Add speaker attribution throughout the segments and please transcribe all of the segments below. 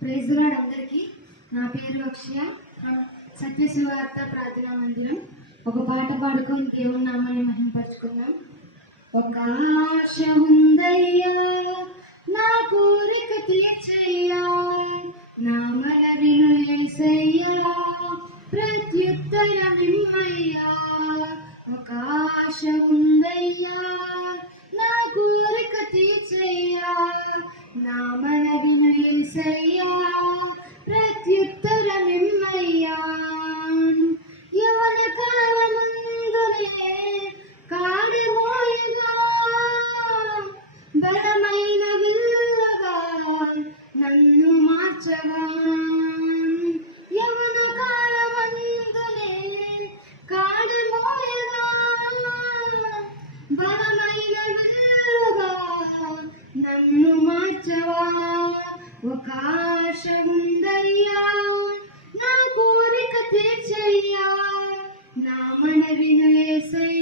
Speaker 1: Praise God అందరికీ. నా పేరు లక్ష్య సత్యశివార్త ప్రార్థనా మందిరం. ఒక పాట పాడుకొని దేవుని నామాన్ని మహింపరుచుకుందాం. ఒక ఆశ ఉందయ్యా నా కోరిక తీర్చయ్యా. ఒక ఆశందయ్యా నా కోరిక తీర్చయ్యా. నా మనవి నేసయ్యా.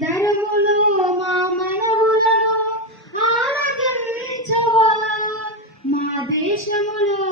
Speaker 1: తరములు మా మనవులను ఆలగించవల మా దేశములో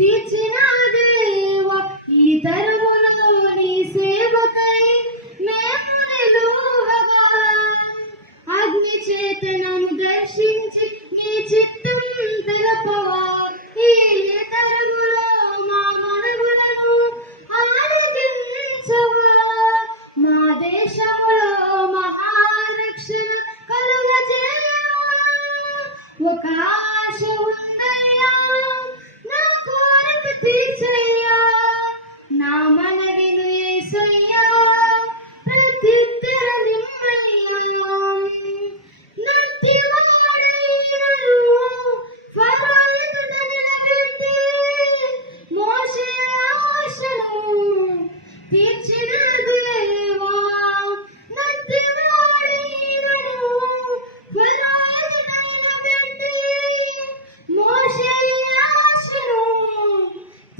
Speaker 1: తీర్చిన దేవా ఈ తరములోని సేవకై మేము నిలువగా అగ్ని చేతనము దర్శించి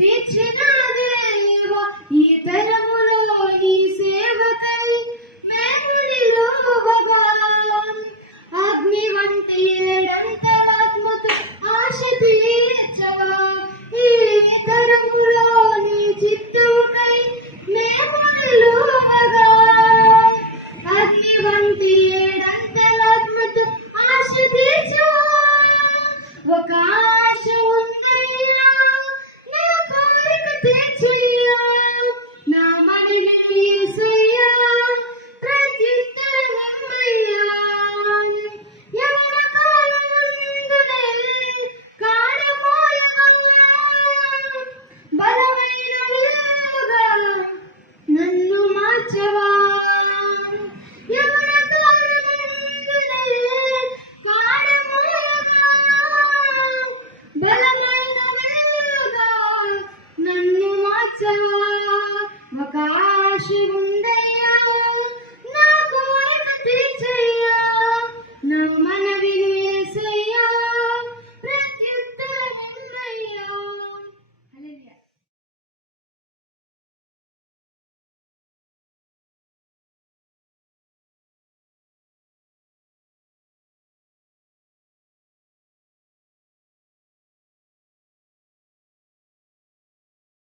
Speaker 1: తీర్చినదేవా ఈ తరము things leave she